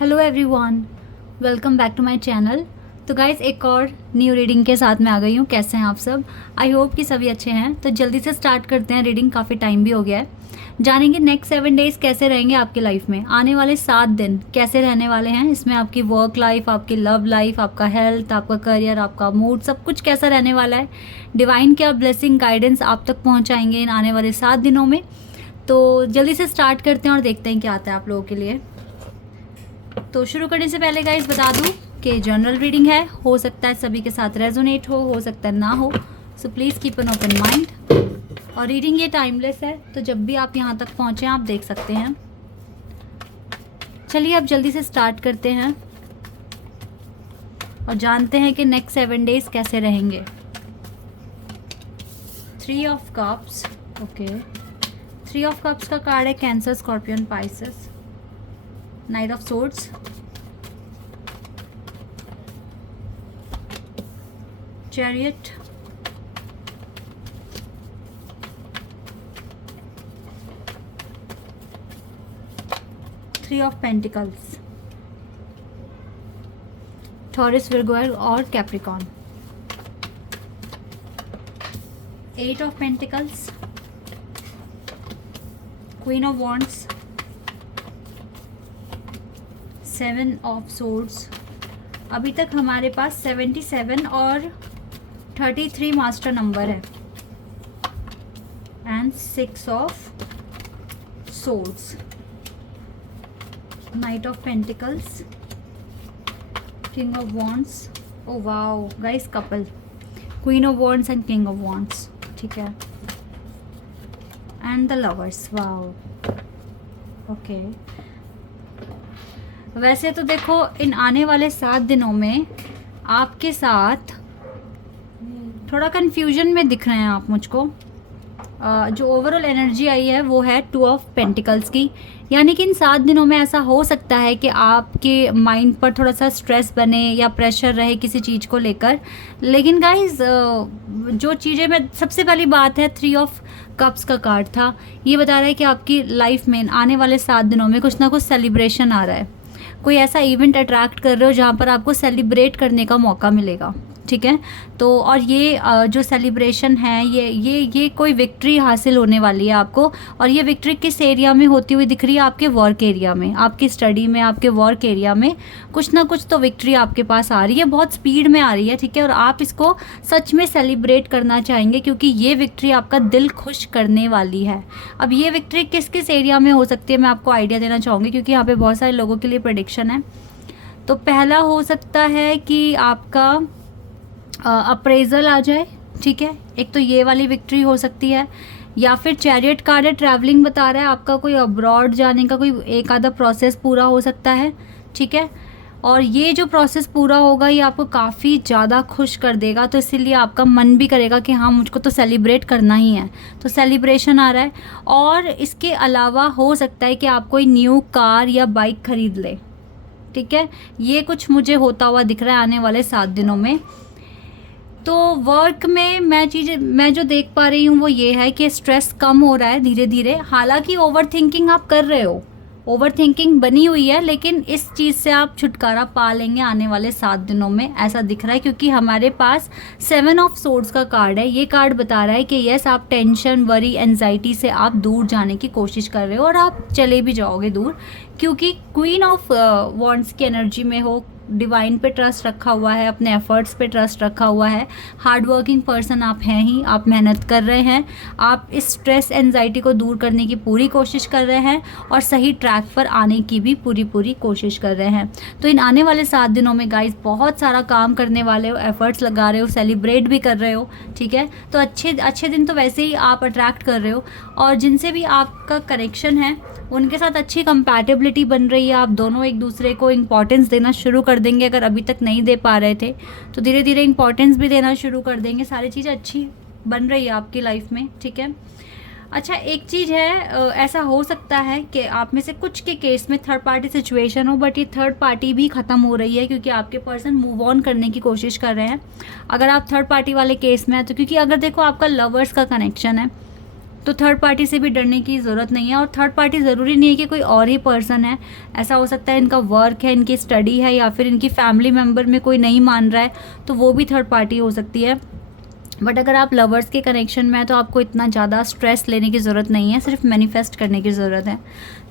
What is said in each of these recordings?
Hello everyone, welcome back to my channel. तो guys एक और न्यू रीडिंग के साथ मैं आ गई हूँ। कैसे हैं आप सब? आई होप कि सभी अच्छे हैं। तो जल्दी से स्टार्ट करते हैं रीडिंग, काफ़ी टाइम भी हो गया है। जानेंगे नेक्स्ट 7 डेज़ कैसे रहेंगे आपकी लाइफ में, आने वाले 7 दिन कैसे रहने वाले हैं। इसमें आपकी वर्क लाइफ, आपकी लव लाइफ, आपका हेल्थ, आपका करियर, आपका मूड, सब कुछ कैसा रहने वाला है। डिवाइन क्या ब्लेसिंग गाइडेंस आप तक पहुँचाएंगे इन आने वाले 7 दिनों में। तो जल्दी से स्टार्ट करते हैं और देखते हैं क्या आता है आप लोगों के लिए। तो शुरू करने से पहले गाइस बता दूं कि जनरल रीडिंग है, हो सकता है सभी के साथ रेजोनेट हो सकता है ना हो। So please keep an open mind. और रीडिंग ये टाइमलेस है, तो जब भी आप यहाँ तक पहुँचे आप देख सकते हैं। चलिए अब जल्दी से स्टार्ट करते हैं और जानते हैं कि नेक्स्ट 7 डेज कैसे रहेंगे। 3 of cups, okay. 3 of cups का कार्ड है Cancer, Scorpion, Pisces. Knight of swords, chariot, three of pentacles, Taurus, Virgo और Capricorn. 8 of pentacles, queen of wands, 7 of swords. अभी तक हमारे पास 77 और 33 मास्टर नंबर है and 6 of swords. Knight of pentacles, king of wands, oh wow guys couple, queen of wands and king of wands, ठीक है। And the lovers, wow, okay. वैसे तो देखो इन आने वाले 7 दिनों में आपके साथ थोड़ा कन्फ्यूजन में दिख रहे हैं आप मुझको। जो ओवरऑल एनर्जी आई है वो है 2 ऑफ पेंटिकल्स की, यानी कि इन 7 दिनों में ऐसा हो सकता है कि आपके माइंड पर थोड़ा सा स्ट्रेस बने या प्रेशर रहे किसी चीज़ को लेकर। लेकिन गाइज जो चीज़ें, मैं सबसे पहली बात है 3 ऑफ कप्स का कार्ड था, ये बता रहा है कि आपकी लाइफ में आने वाले 7 दिनों में कुछ ना कुछ सेलिब्रेशन आ रहा है। कोई ऐसा इवेंट अट्रैक्ट कर रहे हो जहाँ पर आपको सेलिब्रेट करने का मौका मिलेगा, ठीक है। तो और ये जो सेलिब्रेशन है ये कोई विक्ट्री हासिल होने वाली है आपको। और ये विक्ट्री किस एरिया में होती हुई दिख रही है? आपके वर्क एरिया में, आपकी स्टडी में, आपके वर्क एरिया में कुछ ना कुछ तो विक्ट्री आपके पास आ रही है, बहुत स्पीड में आ रही है, ठीक है। और आप इसको सच में सेलिब्रेट करना चाहेंगे क्योंकि ये विक्ट्री आपका दिल खुश करने वाली है। अब ये विक्ट्री किस किस एरिया में हो सकती है मैं आपको आइडिया देना चाहूँगी, क्योंकि यहाँ पे बहुत सारे लोगों के लिए प्रेडिक्शन है। तो पहला हो सकता है कि आपका अप्रेजल आ जाए, ठीक है। एक तो ये वाली विक्ट्री हो सकती है, या फिर चैरियट कार्ड है, ट्रैवलिंग बता रहा है, आपका कोई अब्रॉड जाने का कोई एक आधा प्रोसेस पूरा हो सकता है, ठीक है। और ये जो प्रोसेस पूरा होगा ये आपको काफ़ी ज़्यादा खुश कर देगा, तो इसीलिए आपका मन भी करेगा कि हाँ मुझको तो सेलिब्रेट करना ही है। तो सेलिब्रेशन आ रहा है। और इसके अलावा हो सकता है कि आप कोई न्यू कार या बाइक खरीद ले, ठीक है। ये कुछ मुझे होता हुआ दिख रहा है आने वाले 7 दिनों में। तो वर्क में मैं जो देख पा रही हूँ वो ये है कि स्ट्रेस कम हो रहा है धीरे धीरे। हालांकि ओवर थिंकिंग आप कर रहे हो, ओवर थिंकिंग बनी हुई है, लेकिन इस चीज़ से आप छुटकारा पा लेंगे आने वाले 7 दिनों में, ऐसा दिख रहा है। क्योंकि हमारे पास 7 ऑफ सोर्ड्स का कार्ड है। ये कार्ड बता रहा है कि यस, आप टेंशन, वरी, एंजाइटी से आप दूर जाने की कोशिश कर रहे हो और आप चले भी जाओगे दूर, क्योंकि क्वीन ऑफ वॉन्ड्स की एनर्जी में हो। डिवाइन पे ट्रस्ट रखा हुआ है, अपने एफर्ट्स पे ट्रस्ट रखा हुआ है। हार्ड वर्किंग पर्सन आप हैं ही, आप मेहनत कर रहे हैं, आप इस स्ट्रेस एंजाइटी को दूर करने की पूरी कोशिश कर रहे हैं और सही ट्रैक पर आने की भी पूरी कोशिश कर रहे हैं। तो इन आने वाले 7 दिनों में गाइस बहुत सारा काम करने वाले हो, एफर्ट्स लगा रहे हो, सेलिब्रेट भी कर रहे हो, ठीक है। तो अच्छे दिन तो वैसे ही आप अट्रैक्ट कर रहे हो, और जिनसे भी आपका कनेक्शन है उनके साथ अच्छी कंपैटिबिलिटी बन रही है। आप दोनों एक दूसरे को इम्पॉर्टेंस देना शुरू कर देंगे। अगर अभी तक नहीं दे पा रहे थे तो धीरे धीरे इम्पॉर्टेंस भी देना शुरू कर देंगे। सारी चीज़ें अच्छी बन रही है आपकी लाइफ में, ठीक है। अच्छा एक चीज़ है, ऐसा हो सकता है कि आप में से कुछ के केस में थर्ड पार्टी सिचुएशन हो, बट ये थर्ड पार्टी भी ख़त्म हो रही है क्योंकि आपके पर्सन मूव ऑन करने की कोशिश कर रहे हैं। अगर आप थर्ड पार्टी वाले केस में हैं तो, क्योंकि अगर देखो आपका लवर्स का कनेक्शन है तो थर्ड पार्टी से भी डरने की ज़रूरत नहीं है। और थर्ड पार्टी ज़रूरी नहीं है कि कोई और ही पर्सन है, ऐसा हो सकता है इनका वर्क है, इनकी स्टडी है, या फिर इनकी फैमिली मेम्बर में कोई नहीं मान रहा है, तो वो भी थर्ड पार्टी हो सकती है। बट अगर आप लवर्स के कनेक्शन में है तो आपको इतना ज़्यादा स्ट्रेस लेने की ज़रूरत नहीं है, सिर्फ मैनिफेस्ट करने की ज़रूरत है।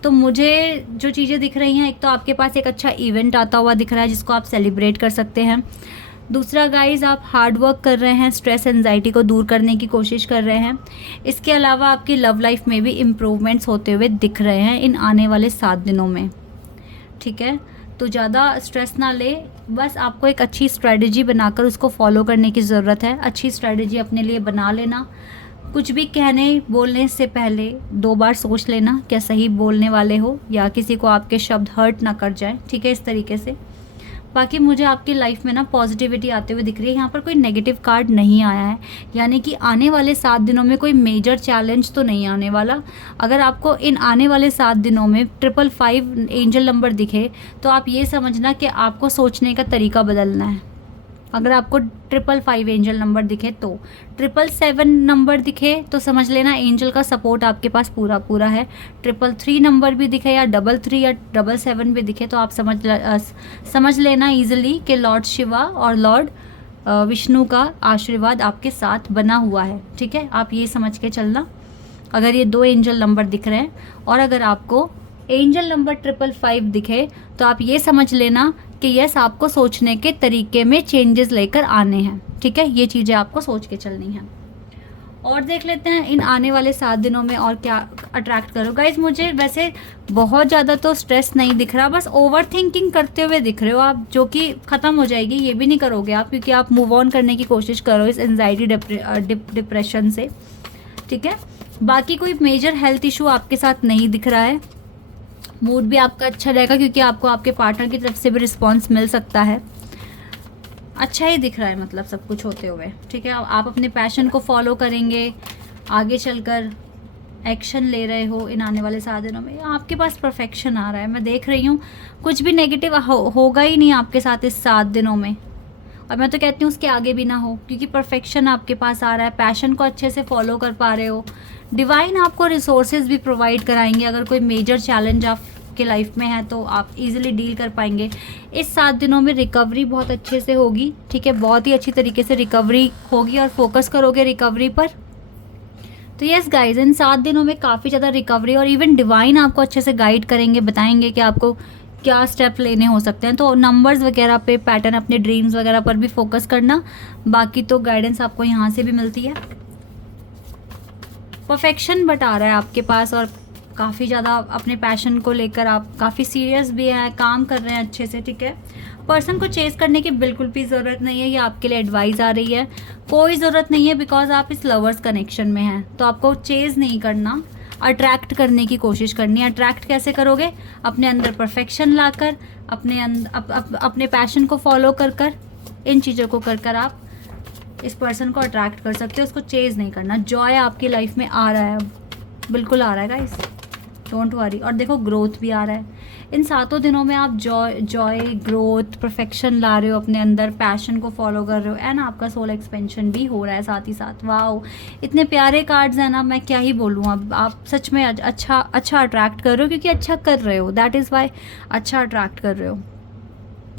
तो मुझे जो चीज़ें दिख रही हैं, एक तो आपके पास एक अच्छा इवेंट आता हुआ दिख रहा है जिसको आप सेलिब्रेट कर सकते हैं। दूसरा गाइस, आप हार्ड वर्क कर रहे हैं, स्ट्रेस एंजाइटी को दूर करने की कोशिश कर रहे हैं। इसके अलावा आपकी लव लाइफ में भी इम्प्रूवमेंट्स होते हुए दिख रहे हैं इन आने वाले 7 दिनों में, ठीक है। तो ज़्यादा स्ट्रेस ना ले, बस आपको एक अच्छी स्ट्रेटजी बनाकर उसको फॉलो करने की ज़रूरत है। अच्छी स्ट्रेटजी अपने लिए बना लेना। कुछ भी कहने बोलने से पहले 2 बार सोच लेना क्या सही बोलने वाले हो, या किसी को आपके शब्द हर्ट ना कर जाए, ठीक है, इस तरीके से। बाकी मुझे आपकी लाइफ में ना पॉजिटिविटी आते हुए दिख रही है। यहाँ पर कोई नेगेटिव कार्ड नहीं आया है, यानी कि आने वाले 7 दिनों में कोई मेजर चैलेंज तो नहीं आने वाला। अगर आपको इन आने वाले 7 दिनों में 555 एंजल नंबर दिखे तो आप ये समझना कि आपको सोचने का तरीका बदलना है। अगर आपको 555 एंजल नंबर दिखे, तो 777 नंबर दिखे तो समझ लेना एंजल का सपोर्ट आपके पास पूरा पूरा है। 333 नंबर भी दिखे, या 33 या 77 भी दिखे, तो आप समझ लेना ईजिली कि लॉर्ड शिवा और लॉर्ड विष्णु का आशीर्वाद आपके साथ बना हुआ है, ठीक है। आप ये समझ के चलना अगर ये 2 एंजल नंबर दिख रहे हैं। और अगर आपको एंजल नंबर 555 दिखे तो आप ये समझ लेना कि यस, आपको सोचने के तरीके में चेंजेस लेकर आने हैं, ठीक है। ये चीज़ें आपको सोच के चलनी हैं। और देख लेते हैं इन आने वाले 7 दिनों में और क्या अट्रैक्ट करो। गाइज, मुझे वैसे बहुत ज़्यादा तो स्ट्रेस नहीं दिख रहा, बस ओवर थिंकिंग करते हुए दिख रहे हो आप, जो कि ख़त्म हो जाएगी। ये भी नहीं करोगे आप, क्योंकि आप मूव ऑन करने की कोशिश करो इस एंजाइटी डिप्रेशन से, ठीक है। बाकी कोई मेजर हेल्थ इशू आपके साथ नहीं दिख रहा है। मूड भी आपका अच्छा रहेगा, क्योंकि आपको आपके पार्टनर की तरफ से भी रिस्पॉन्स मिल सकता है। अच्छा ही दिख रहा है, मतलब सब कुछ होते हुए, ठीक है। आप अपने पैशन को फॉलो करेंगे, आगे चलकर एक्शन ले रहे हो इन आने वाले 7 दिनों में। आपके पास परफेक्शन आ रहा है, मैं देख रही हूँ। कुछ भी नेगेटिव होगा ही नहीं आपके साथ इस 7 दिनों में, और मैं तो कहती हूँ उसके आगे भी ना हो, क्योंकि परफेक्शन आपके पास आ रहा है। पैशन को अच्छे से फॉलो कर पा रहे हो। डिवाइन आपको रिसोर्सेज भी प्रोवाइड कराएंगे। अगर कोई मेजर चैलेंज आपके लाइफ में है तो आप इजीली डील कर पाएंगे। इस 7 दिनों में रिकवरी बहुत अच्छे से होगी, ठीक है। बहुत ही अच्छी तरीके से रिकवरी होगी और फोकस करोगे रिकवरी पर। तो यस गाइज, इन 7 दिनों में काफ़ी ज़्यादा रिकवरी, और इवन डिवाइन आपको अच्छे से गाइड करेंगे, बताएंगे कि आपको क्या स्टेप लेने हो सकते हैं। तो नंबर्स वगैरह पे, पैटर्न, अपने ड्रीम्स वगैरह पर भी फोकस करना। बाकी तो गाइडेंस आपको यहाँ से भी मिलती है। परफेक्शन बता रहा है आपके पास, और काफ़ी ज़्यादा अपने पैशन को लेकर आप काफ़ी सीरियस भी हैं, काम कर रहे हैं अच्छे से, ठीक है। पर्सन को चेस करने की बिल्कुल भी ज़रूरत नहीं है, ये आपके लिए एडवाइस आ रही है। कोई ज़रूरत नहीं है, बिकॉज आप इस लवर्स कनेक्शन में हैं, तो आपको चेस नहीं करना, अट्रैक्ट करने की कोशिश करनी है। अट्रैक्ट कैसे करोगे? अपने अंदर परफेक्शन लाकर, अपने पैशन को फॉलो कर इन चीज़ों को कर आप इस पर्सन को अट्रैक्ट कर सकते हो। उसको चेज नहीं करना। जॉय आपकी लाइफ में आ रहा है, बिल्कुल आ रहा है गाइस, डोंट वरी। और देखो ग्रोथ भी आ रहा है। इन 7 दिनों में आप जॉय, ग्रोथ, परफेक्शन ला रहे हो अपने अंदर, पैशन को फॉलो कर रहे हो, एंड आपका सोल एक्सपेंशन भी हो रहा है साथ ही साथ। वाओ, इतने प्यारे कार्ड्स हैं ना, मैं क्या ही बोलूँ। अब आप सच में अच्छा अट्रैक्ट कर रहे हो, क्योंकि अच्छा कर रहे हो, दैट इज़ वाई अच्छा अट्रैक्ट कर रहे हो,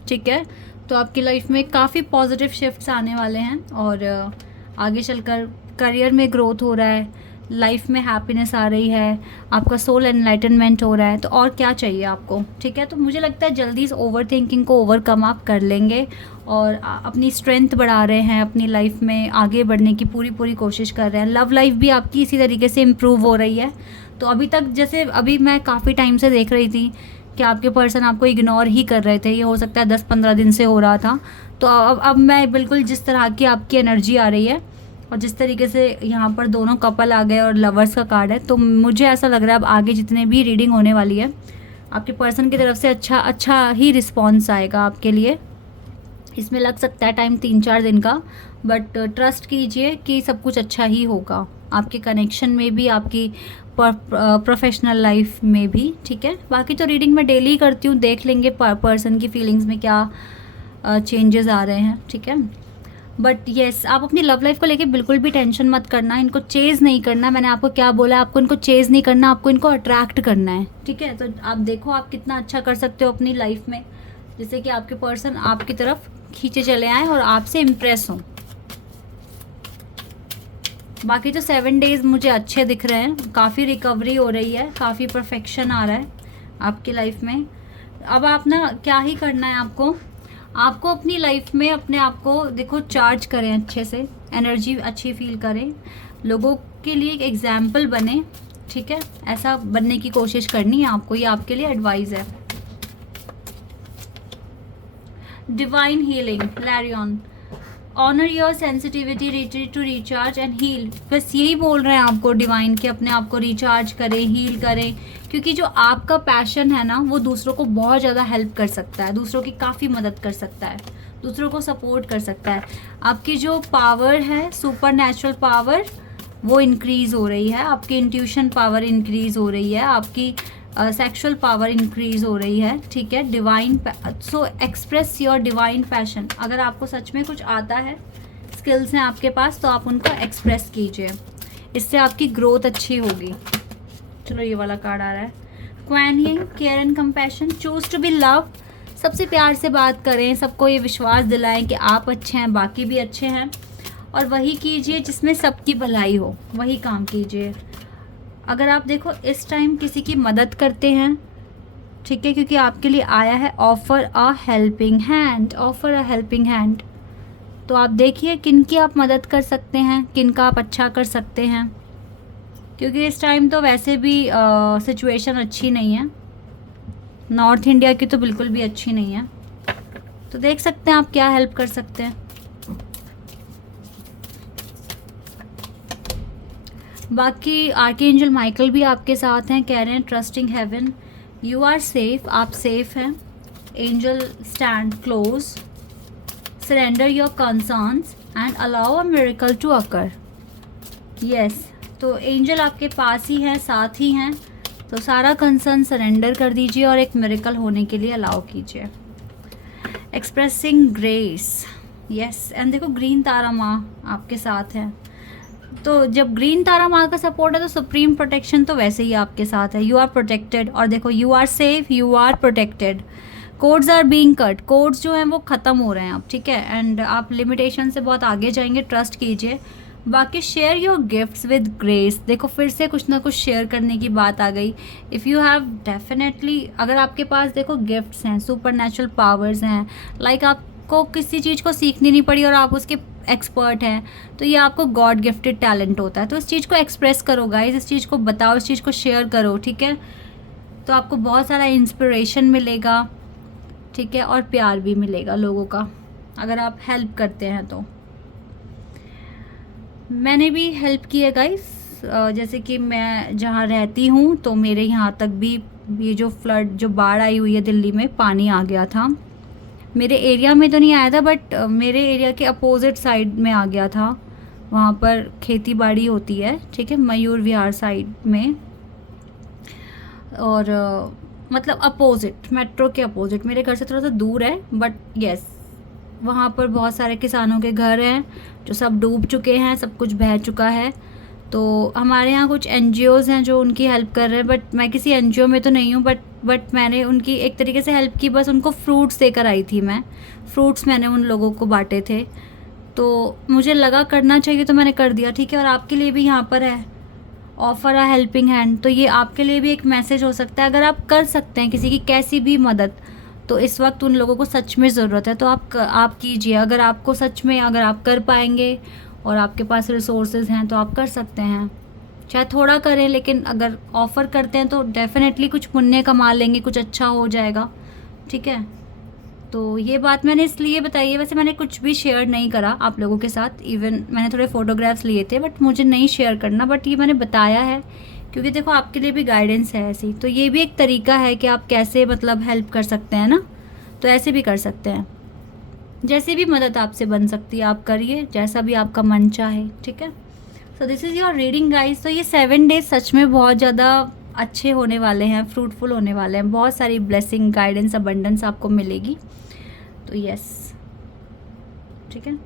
ठीक है। तो आपकी लाइफ में काफ़ी पॉजिटिव शिफ्ट्स आने वाले हैं, और आगे चलकर करियर में ग्रोथ हो रहा है, लाइफ में हैप्पीनेस आ रही है, आपका सोल एनलाइटनमेंट हो रहा है। तो और क्या चाहिए आपको, ठीक है। तो मुझे लगता है जल्दी इस ओवर थिंकिंग को ओवरकम आप कर लेंगे, और अपनी स्ट्रेंथ बढ़ा रहे हैं, अपनी लाइफ में आगे बढ़ने की पूरी कोशिश कर रहे हैं। लव लाइफ भी आपकी इसी तरीके से इम्प्रूव हो रही है। तो अभी तक, जैसे अभी मैं काफ़ी टाइम से देख रही थी कि आपके पर्सन आपको इग्नोर ही कर रहे थे, ये हो सकता है 10-15 दिन से हो रहा था। तो अब मैं बिल्कुल जिस तरह की आपकी एनर्जी आ रही है, और जिस तरीके से यहाँ पर दोनों कपल आ गए और लवर्स का कार्ड है, तो मुझे ऐसा लग रहा है अब आगे जितने भी रीडिंग होने वाली है, आपके पर्सन की तरफ से अच्छा ही रिस्पॉन्स आएगा आपके लिए। इसमें लग सकता है टाइम 3-4 दिन का, बट ट्रस्ट कीजिए कि सब कुछ अच्छा ही होगा, आपके कनेक्शन में भी, आपकी प्रोफेशनल लाइफ में भी, ठीक है। बाकी तो रीडिंग मैं डेली करती हूँ, देख लेंगे पर्सन की फीलिंग्स में क्या चेंजेस आ रहे हैं, ठीक है। बट येस, आप अपनी लव लाइफ को लेके बिल्कुल भी टेंशन मत करना, इनको चेज़ नहीं करना। मैंने आपको क्या बोला, आपको इनको चेज़ नहीं करना, आपको इनको अट्रैक्ट करना है, ठीक है। तो आप देखो आप कितना अच्छा कर सकते हो अपनी लाइफ में, जिससे कि आपके पर्सन आपकी तरफ खींचे चले आएँ और आपसे इम्प्रेस हों। बाकी तो 7 डेज़ मुझे अच्छे दिख रहे हैं, काफ़ी रिकवरी हो रही है, काफ़ी परफेक्शन आ रहा है आपकी लाइफ में। अब आप ना क्या ही करना है आपको अपनी लाइफ में अपने आप को देखो चार्ज करें, अच्छे से एनर्जी अच्छी फील करें, लोगों के लिए एक एग्जाम्पल बने, ठीक है। ऐसा बनने की कोशिश करनी है आपको, ये आपके लिए एडवाइस है। Divine healing, Larian, honour your sensitivity, retreat to recharge and heal. बस यही बोल रहे हैं आपको डिवाइन कि अपने आप को रिचार्ज करें, हील करें, क्योंकि जो आपका पैशन है ना वो दूसरों को बहुत ज़्यादा हेल्प कर सकता है, दूसरों की काफ़ी मदद कर सकता है, दूसरों को सपोर्ट कर सकता है। आपकी जो पावर है, सुपर नेचुरल पावर, वो इंक्रीज़ हो रही है, आपकी इंट्यूशन पावर इंक्रीज़ हो रही है, आपकी सेक्सुअल पावर इंक्रीज़ हो रही है, ठीक है। Divine, so express your divine passion. अगर आपको सच में कुछ आता है, स्किल्स हैं आपके पास, तो आप उनको एक्सप्रेस कीजिए, इससे आपकी ग्रोथ अच्छी होगी। चलो ये वाला कार्ड आ रहा है, queen young, care and compassion, choose to be love. सबसे प्यार से बात करें, सबको ये विश्वास दिलाएं कि आप अच्छे हैं, बाकी भी अच्छे हैं, और वही कीजिए जिसमें सबकी भलाई हो, वही काम कीजिए। अगर आप देखो इस टाइम किसी की मदद करते हैं, ठीक है, क्योंकि आपके लिए आया है offer a helping hand, offer a helping hand. तो आप देखिए किन की आप मदद कर सकते हैं, किन का आप अच्छा कर सकते हैं, क्योंकि इस टाइम तो वैसे भी सिचुएशन अच्छी नहीं है, नॉर्थ इंडिया की तो बिल्कुल भी अच्छी नहीं है। तो देख सकते हैं आप क्या हेल्प कर सकते हैं। बाकी आर्कएंजल माइकल भी आपके साथ हैं, कह रहे हैं trusting heaven, you are safe, आप सेफ हैं। Angel stand close, surrender your concerns and allow a miracle to occur. Yes, तो एंजल आपके पास ही हैं, साथ ही हैं, तो सारा कंसर्न सरेंडर कर दीजिए और एक मिरेकल होने के लिए अलाउ कीजिए। एक्सप्रेसिंग ग्रेस, यस, एंड देखो ग्रीन तारा माँ आपके साथ है, तो जब ग्रीन तारा माँ का सपोर्ट है तो सुप्रीम प्रोटेक्शन तो वैसे ही आपके साथ है, यू आर प्रोटेक्टेड। और देखो you are safe, you are protected. Codes are being cut, codes जो हैं वो ख़त्म हो रहे हैं अब, ठीक है, एंड आप लिमिटेशन से बहुत आगे जाएंगे, ट्रस्ट कीजिए। बाकी share your gifts with grace, देखो फिर से कुछ ना कुछ शेयर करने की बात आ गई। इफ़ यू हैव डेफिनेटली, अगर आपके पास देखो गिफ्ट्स हैं, सुपर नेचुरल पावर्स हैं, लाइक आपको किसी चीज़ को सीखनी नहीं पड़ी और आप उसके एक्सपर्ट हैं, तो ये आपको गॉड गिफ्टेड टैलेंट होता है। तो इस चीज़ को एक्सप्रेस करो गाइस, इस चीज़ को बताओ, इस चीज़ को शेयर करो, ठीक है। तो आपको बहुत सारा इंस्पिरेशन मिलेगा, ठीक है, और प्यार भी मिलेगा लोगों का, अगर आप हेल्प करते हैं तो। मैंने भी हेल्प की है गाइस, जैसे कि मैं जहाँ रहती हूँ तो मेरे यहाँ तक भी ये जो फ्लड, जो बाढ़ आई हुई है दिल्ली में, पानी आ गया था। मेरे एरिया में तो नहीं आया था, बट मेरे एरिया के अपोजिट साइड में आ गया था, वहाँ पर खेती बाड़ी होती है, ठीक है, मयूर विहार साइड में, और मतलब अपोजिट, मेट्रो के अपोजिट, मेरे घर से थोड़ा सा दूर है, बट यस, वहाँ पर बहुत सारे किसानों के घर हैं जो सब डूब चुके हैं, सब कुछ बह चुका है। तो हमारे यहाँ कुछ NGOs हैं जो उनकी हेल्प कर रहे हैं, बट मैं किसी NGO में तो नहीं हूँ, बट मैंने उनकी एक तरीके से हेल्प की, बस उनको फ्रूट्स देकर आई थी मैं, फ्रूट्स मैंने उन लोगों को बांटे थे, तो मुझे लगा करना चाहिए तो मैंने कर दिया, ठीक है। और आपके लिए भी यहाँ पर है ऑफर अ हेल्पिंग हैंड, तो ये आपके लिए भी एक मैसेज हो सकता है। अगर आप कर सकते हैं किसी की कैसी भी मदद, तो इस वक्त उन लोगों को सच में ज़रूरत है, तो आप कीजिए। अगर आपको सच में, अगर आप कर पाएंगे और आपके पास रिसोर्सेज हैं तो आप कर सकते हैं, चाहे थोड़ा करें, लेकिन अगर ऑफ़र करते हैं तो डेफिनेटली कुछ पुण्य कमा लेंगे, कुछ अच्छा हो जाएगा, ठीक है। तो ये बात मैंने इसलिए बताई है, वैसे मैंने कुछ भी शेयर नहीं करा आप लोगों के साथ, इवन मैंने थोड़े फ़ोटोग्राफ्स लिए थे, बट मुझे नहीं शेयर करना, बट ये मैंने बताया है क्योंकि देखो आपके लिए भी गाइडेंस है ऐसी, तो ये भी एक तरीका है कि आप कैसे मतलब हेल्प कर सकते हैं ना, तो ऐसे भी कर सकते हैं, जैसे भी मदद आपसे बन सकती है आप करिए, जैसा भी आपका मन चाहे, ठीक है। So this is your reading guys. तो ये 7 डेज सच में बहुत ज़्यादा अच्छे होने वाले हैं, फ्रूटफुल होने वाले हैं, बहुत सारी ब्लेसिंग, गाइडेंस, अबंडेंस आपको मिलेगी, तो यस, ठीक है।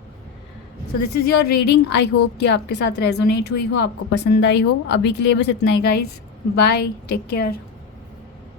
So this is your reading. I hope कि आपके साथ रेजोनेट हुई हो, आपको पसंद आई हो। अभी के लिए बस इतना ही गाइज, बाय, टेक केयर।